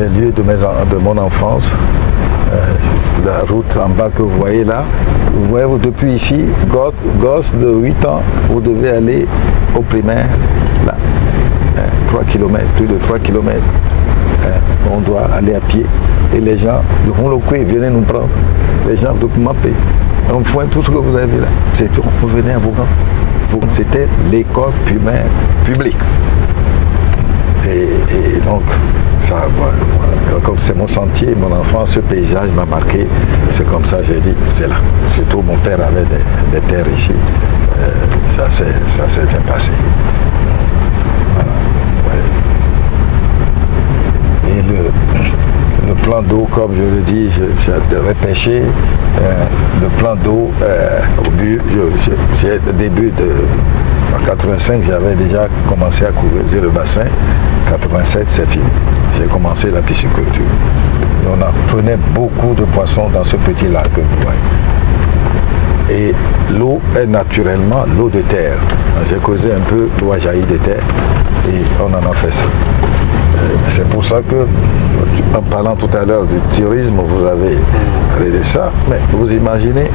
les lieux de mon enfance. La route en bas que vous voyez là, vous voyez depuis ici, gosse de 8 ans, vous devez aller au primaire, là, 3 km, plus de 3 km. On doit aller à pied. Et les gens du Ronlokwe venaient nous prendre. Les gens de Kumapé. On fait tout ce que vous avez vu là. C'est tout. On venait à Bougan. C'était l'école primaire publique. Et donc, ça, comme c'est mon sentier, mon enfance, ce paysage m'a marqué. C'est comme ça, j'ai dit, c'est là. Surtout mon père avait des terres ici. Ça s'est bien passé. Voilà. Ouais. Et le plan d'eau, comme je le dis, j'avais pêché. Le plan d'eau, au début de... En 85, j'avais déjà commencé à creuser le bassin. 87, c'est fini. J'ai commencé la pisciculture. On prenait beaucoup de poissons dans ce petit lac que vous voyez. Et l'eau est naturellement l'eau de terre. J'ai creusé un peu, l'eau a jailli de terre et on en a fait ça. C'est pour ça que, en parlant tout à l'heure du tourisme, vous avez parlé de ça, mais vous imaginez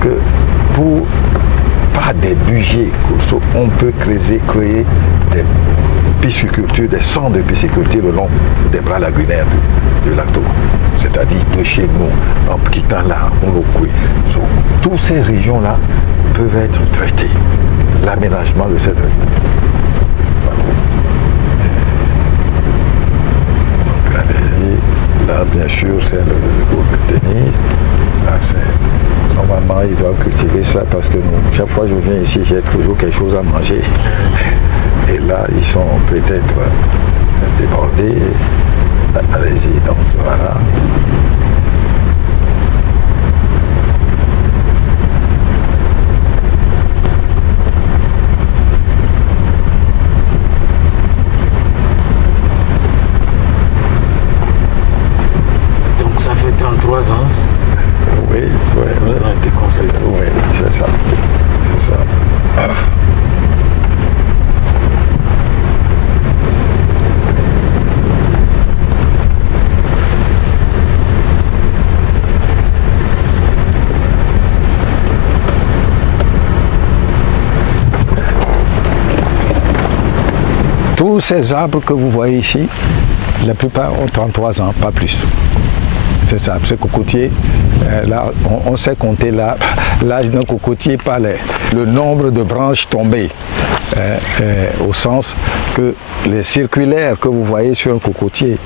que pour pas des budgets, on peut créer des piscicultures, des centres de pisciculture le long des bras lagunaires du lac Togo. C'est-à-dire de chez nous, en quittant là, Ronlokwe. Toutes ces régions-là peuvent être traitées. L'aménagement de cette région. Donc, là, bien sûr, c'est le groupe de tennis. Là, normalement, ils doivent cultiver ça parce que chaque fois que je viens ici, j'ai toujours quelque chose à manger. Et là, ils sont peut-être débordés. Allez-y, donc voilà. Donc ça fait 33 ans. Oui, oui, oui, c'est ça. C'est ça. Ah. Tous ces arbres que vous voyez ici, la plupart ont 33 ans, pas plus. C'est ça, ces cocotiers, là, on sait compter l'âge d'un cocotier par le nombre de branches tombées, au sens que les circulaires que vous voyez sur un cocotier,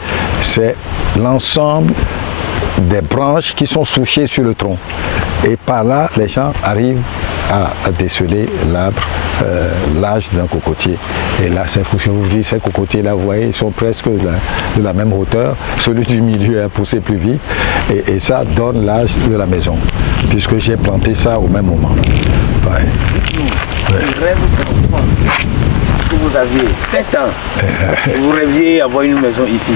c'est l'ensemble des branches qui sont souchées sur le tronc. Et par là, les gens arrivent à déceler l'âge d'un cocotier. Et là, c'est ce que je vous dis, ces cocotiers-là, vous voyez, ils sont presque de la même hauteur. Celui du milieu a poussé plus vite. Et ça donne l'âge de la maison, puisque j'ai planté ça au même moment. Ouais. Le rêve d'enfance que vous aviez 7 ans, vous rêviez avoir une maison ici.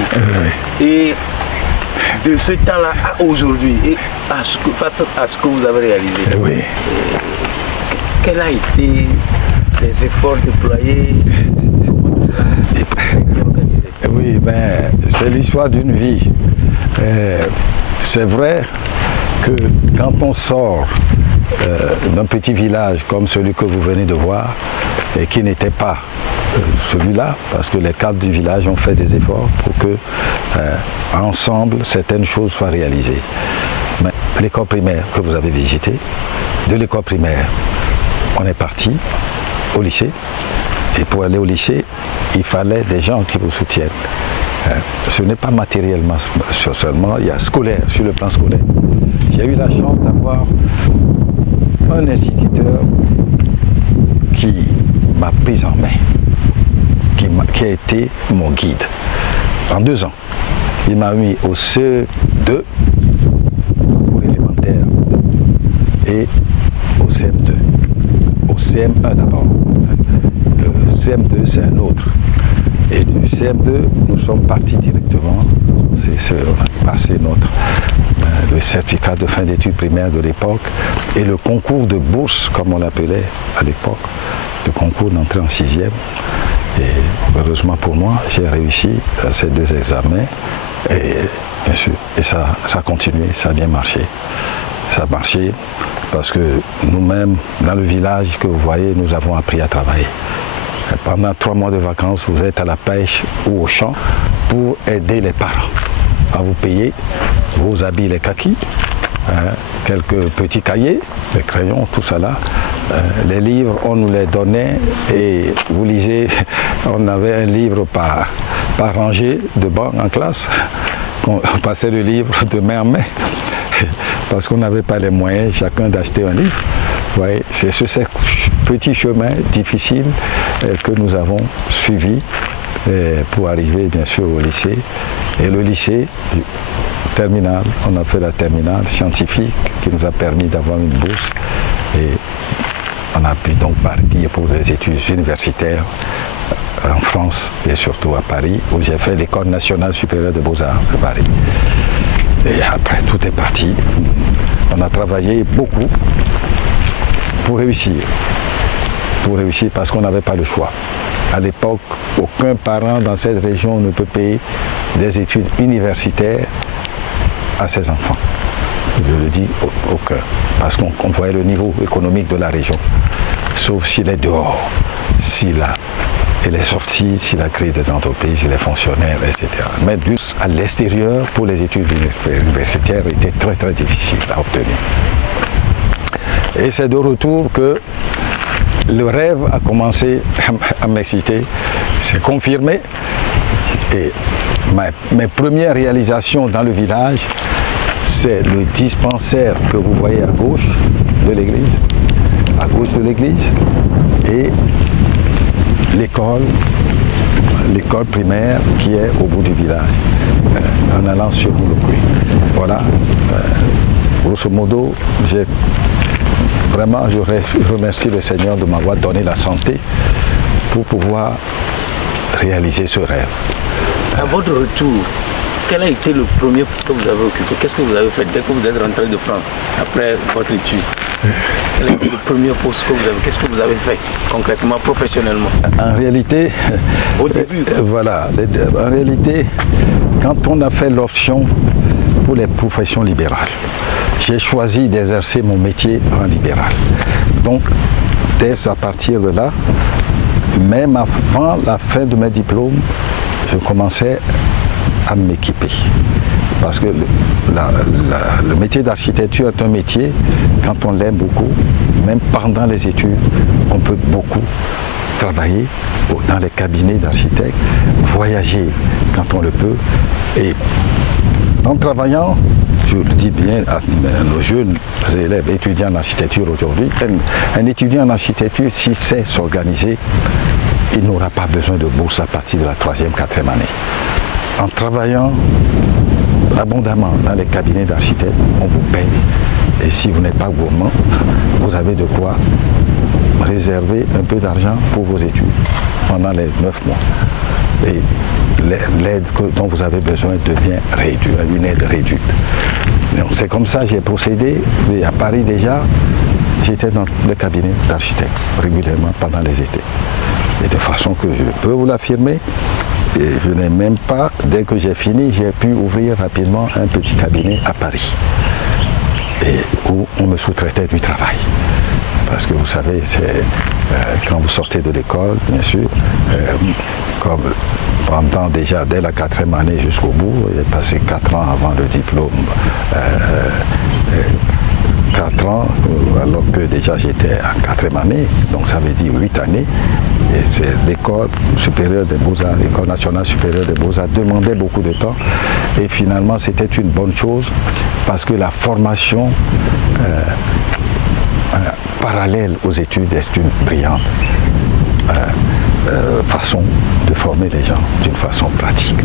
Et de ce temps-là à aujourd'hui, et face à ce que vous avez réalisé, oui. Quels ont été les efforts déployés? Oui, ben, c'est l'histoire d'une vie. C'est vrai que quand on sort d'un petit village comme celui que vous venez de voir, et qui n'était pas celui-là, parce que les cadres du village ont fait des efforts pour que, ensemble, certaines choses soient réalisées. Mais l'école primaire que vous avez visitée, de l'école primaire, on est parti au lycée. Et pour aller au lycée, il fallait des gens qui vous soutiennent. Ce n'est pas matériellement seulement, il y a scolaire, sur le plan scolaire. J'ai eu la chance d'avoir un instituteur qui m'a pris en main, qui a été mon guide en 2 ans. Il m'a mis au CE2 pour l'élémentaire et au CM2. Au CM1 d'abord. Le CM2 c'est un autre. Et du CM2, nous sommes partis directement. On a passé le certificat de fin d'études primaires de l'époque et le concours de bourse, comme on l'appelait à l'époque, le concours d'entrée en 6e. Et heureusement pour moi, j'ai réussi à ces 2 examens. Et bien sûr, et ça a continué, ça a bien marché. Ça a marché parce que nous-mêmes, dans le village que vous voyez, nous avons appris à travailler. Pendant 3 mois de vacances, vous êtes à la pêche ou au champ pour aider les parents à vous payer vos habits, les kakis, quelques petits cahiers, les crayons, tout ça là. Les livres, on nous les donnait et vous lisez, on avait un livre par rangée de banc en classe. On passait le livre de main en main parce qu'on n'avait pas les moyens chacun d'acheter un livre. Ouais, c'est sur ces petits chemins difficiles que nous avons suivis pour arriver bien sûr au lycée. Et le lycée terminal, on a fait la terminale scientifique qui nous a permis d'avoir une bourse et on a pu donc partir pour des études universitaires en France et surtout à Paris où j'ai fait l'école nationale supérieure de beaux-arts de Paris. Et après tout est parti. On a travaillé beaucoup pour réussir parce qu'on n'avait pas le choix. À l'époque, aucun parent dans cette région ne peut payer des études universitaires à ses enfants. Je le dis, aucun. Parce qu'on voyait le niveau économique de la région. Sauf s'il est dehors, s'il est sorti, s'il a créé des entreprises, s'il est fonctionnaire, etc. Mais juste à l'extérieur, pour les études universitaires, était très très difficile à obtenir. Et c'est de retour que le rêve a commencé à m'exciter, c'est confirmé. Et mes premières réalisations dans le village, c'est le dispensaire que vous voyez à gauche de l'église, et l'école l'école primaire qui est au bout du village, en allant sur Mouloukoui. Voilà. Grosso modo, vraiment, je remercie le Seigneur de m'avoir donné la santé pour pouvoir réaliser ce rêve. À votre retour, quel a été le premier poste que vous avez occupé? Qu'est-ce que vous avez fait dès que vous êtes rentré de France, après votre étude? Quel a été le premier poste que vous avez? Qu'est-ce que vous avez fait concrètement, professionnellement? En réalité, au début, voilà, en réalité, quand on a fait l'option pour les professions libérales, j'ai choisi d'exercer mon métier en libéral. Donc, dès à partir de là, même avant la fin de mes diplômes, je commençais à m'équiper. Parce que le métier d'architecture est un métier, quand on l'aime beaucoup, même pendant les études, on peut beaucoup travailler dans les cabinets d'architectes, voyager quand on le peut. Et en travaillant, je le dis bien à nos jeunes élèves étudiants en architecture aujourd'hui, un étudiant en architecture, s'il sait s'organiser, il n'aura pas besoin de bourse à partir de la 3e, 4e année. En travaillant abondamment dans les cabinets d'architectes, on vous paye. Et si vous n'êtes pas gourmand, vous avez de quoi réserver un peu d'argent pour vos études pendant les 9 mois. Et l'aide dont vous avez besoin devient réduite, une aide réduite. C'est comme ça que j'ai procédé. Et à Paris déjà, j'étais dans le cabinet d'architectes régulièrement pendant les étés. Et de façon que je peux vous l'affirmer, et je n'ai même pas, dès que j'ai fini, j'ai pu ouvrir rapidement un petit cabinet à Paris, et où on me sous-traitait du travail. Parce que vous savez, quand vous sortez de l'école, bien sûr, comme pendant déjà dès la 4e année jusqu'au bout, j'ai passé 4 ans avant le diplôme, 4 ans, alors que déjà j'étais en 4e année, donc ça veut dire 8 années. Et c'est l'école supérieure des Beaux-Arts, l'école nationale supérieure des Beaux-Arts demandait beaucoup de temps. Et finalement, c'était une bonne chose parce que la formation parallèle aux études est une brillante façon de former les gens d'une façon pratique.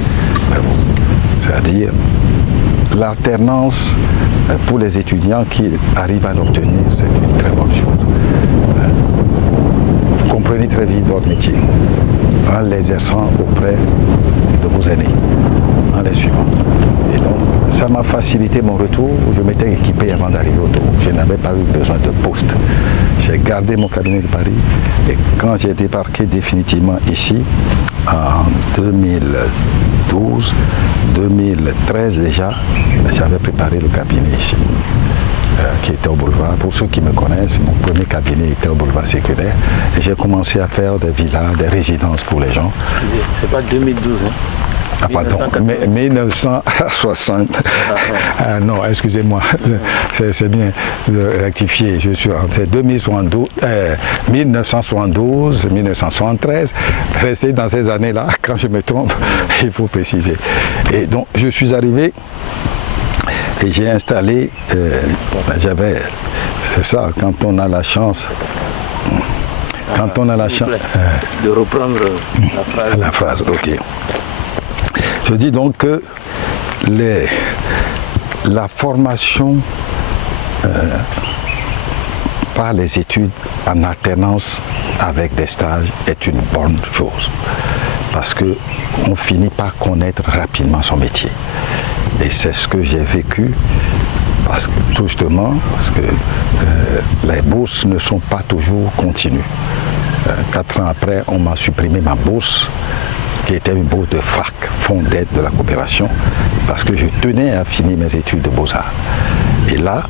C'est-à-dire l'alternance pour les étudiants qui arrivent à l'obtenir, c'est une très bonne chose. Vous comprenez très vite votre métier en l'exerçant auprès de vos aînés, en les suivant. Et donc, ça m'a facilité mon retour où je m'étais équipé avant d'arriver au Togo. Je n'avais pas eu besoin de poste. J'ai gardé mon cabinet de Paris et quand j'ai débarqué définitivement ici, en 2012, 2013 déjà, j'avais préparé le cabinet ici, qui était au boulevard. Pour ceux qui me connaissent, mon premier cabinet était au boulevard Séculaire et j'ai commencé à faire des villas, des résidences pour les gens. C'est pas 2012, hein? Ah pardon, 1960. Ah, non, excusez-moi, c'est bien de rectifier. Je suis rentré 1972, 1973. Restez dans ces années-là, quand je me trompe, il faut préciser. Et donc, je suis arrivé et j'ai installé, c'est ça, quand on a la chance. Quand on a la chance. De reprendre la phrase. La phrase, ok. Je dis donc que la formation par les études en alternance avec des stages est une bonne chose parce qu'on finit par connaître rapidement son métier. Et c'est ce que j'ai vécu parce que, tout justement, parce que les bourses ne sont pas toujours continues. 4 ans après, on m'a supprimé ma bourse qui était une bourse de FAC, Fonds d'aide de la coopération, parce que je tenais à finir mes études de Beaux-Arts. Et là,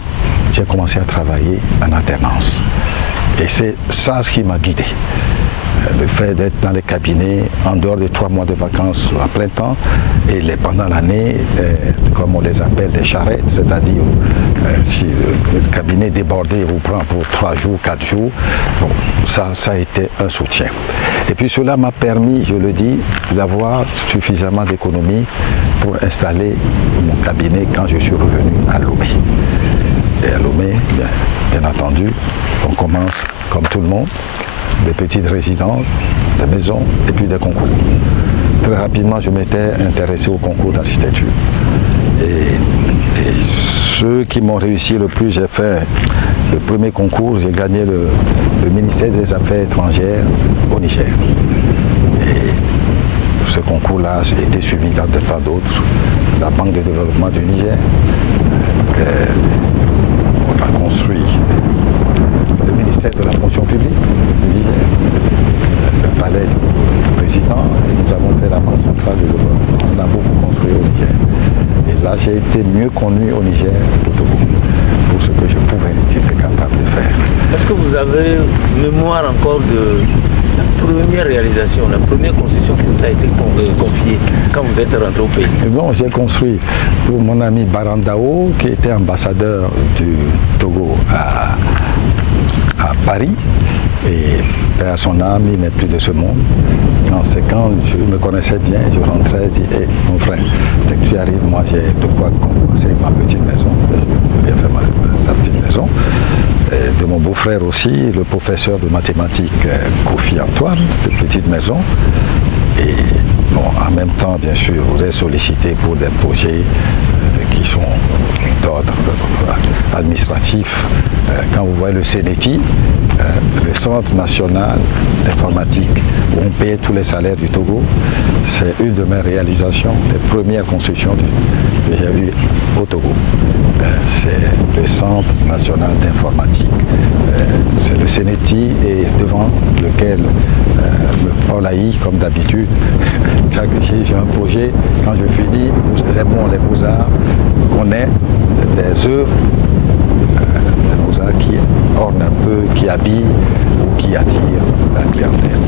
j'ai commencé à travailler en alternance. Et c'est ça ce qui m'a guidé. Le fait d'être dans les cabinets en dehors de 3 mois de vacances à plein temps et pendant l'année, comme on les appelle, des charrettes, c'est-à-dire si le cabinet débordé vous prend pour 3 jours, 4 jours, bon, ça a été un soutien. Et puis cela m'a permis, je le dis, d'avoir suffisamment d'économies pour installer mon cabinet quand je suis revenu à Lomé. Et à Lomé, bien entendu, on commence comme tout le monde, des petites résidences, des maisons et puis des concours. très rapidement, je m'étais intéressé au concours d'architecture. Et ceux qui m'ont réussi le plus, j'ai fait le premier concours, j'ai gagné le ministère des Affaires étrangères au Niger. Et ce concours-là a été suivi de tant d'autres. La Banque de développement du Niger, on a construit le ministère de la fonction publique du Niger, le palais du président, et nous avons fait la Banque centrale de développement. On a beaucoup construit au Niger. Et là, j'ai été mieux connu au Niger qu'au Togo pour ce que j'étais capable de faire. Est-ce que vous avez mémoire encore de la première réalisation, la première construction qui vous a été confiée quand vous êtes rentré au pays? Bon, j'ai construit pour mon ami Barandao, qui était ambassadeur du Togo à Paris. Et à son âme, il n'est plus de ce monde. Quand je me connaissais bien, je rentrais et disais, hey, mon frère, dès que tu arrives, moi j'ai de quoi commencer ma petite maison. Je lui ai fait sa petite maison. Et de mon beau-frère aussi, le professeur de mathématiques Kofi Antoine, de petite maison. Et bon, en même temps, bien sûr, vous êtes sollicité pour des projets qui sont d'ordre administratif. Quand vous voyez le CNETI, le Centre national d'informatique, où on paye tous les salaires du Togo, c'est une de mes réalisations, les premières constructions que j'ai eues au Togo. C'est le Centre national d'informatique. C'est le CNETI et devant lequel Paul Haï, comme d'habitude, j'ai un projet, quand je finis, nous aimons les beaux-arts, qu'on ait des œuvres des beaux-arts qui ornent un peu, qui habillent ou qui attirent la clientèle.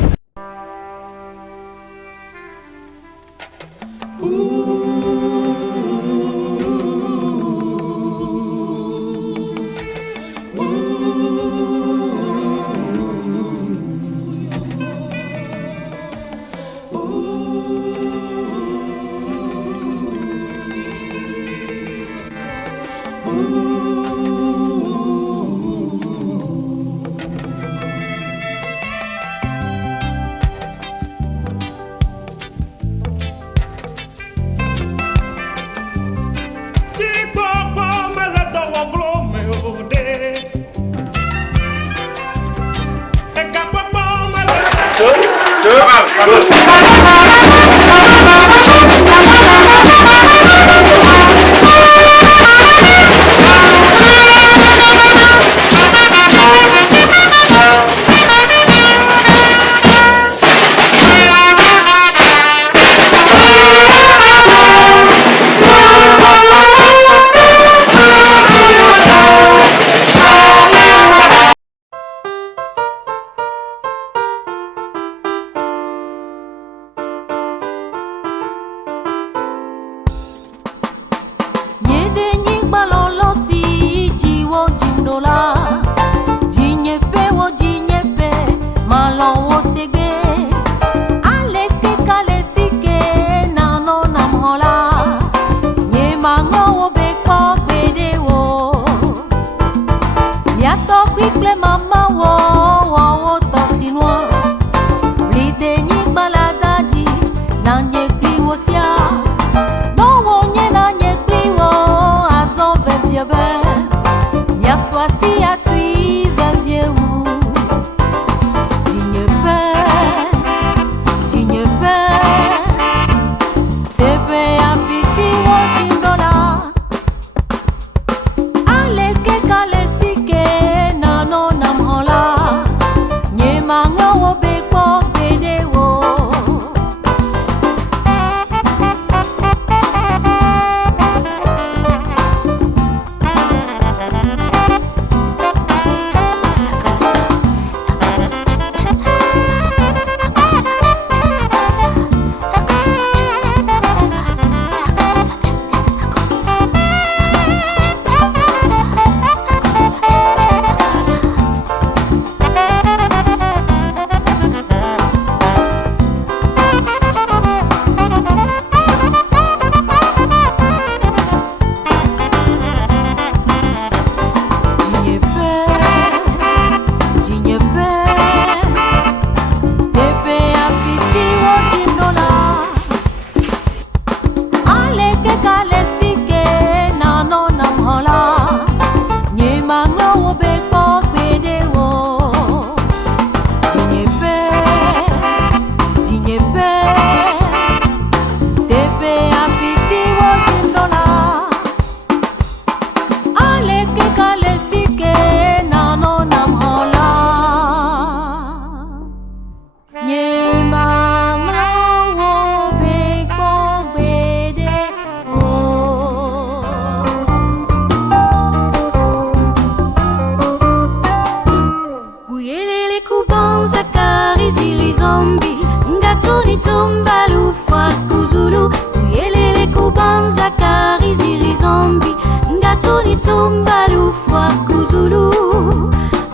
Somba lufwa kuzulu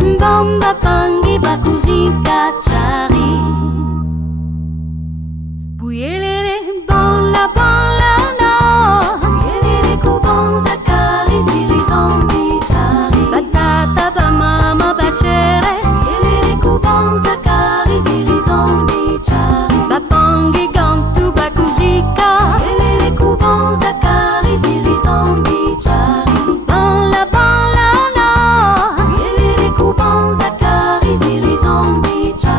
Mbamba pangi bakuzika chari Buyelele banla no Buyelele kubanza kari zili zombi chari Batata ba mama bachere Buyelele kubanza kari zili zombi chari Bapangi gantu bakuzika Buyelele kubanza kari zili zombi chari Banla no Buyelele kubanza kari zili zombi chari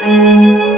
Thank you.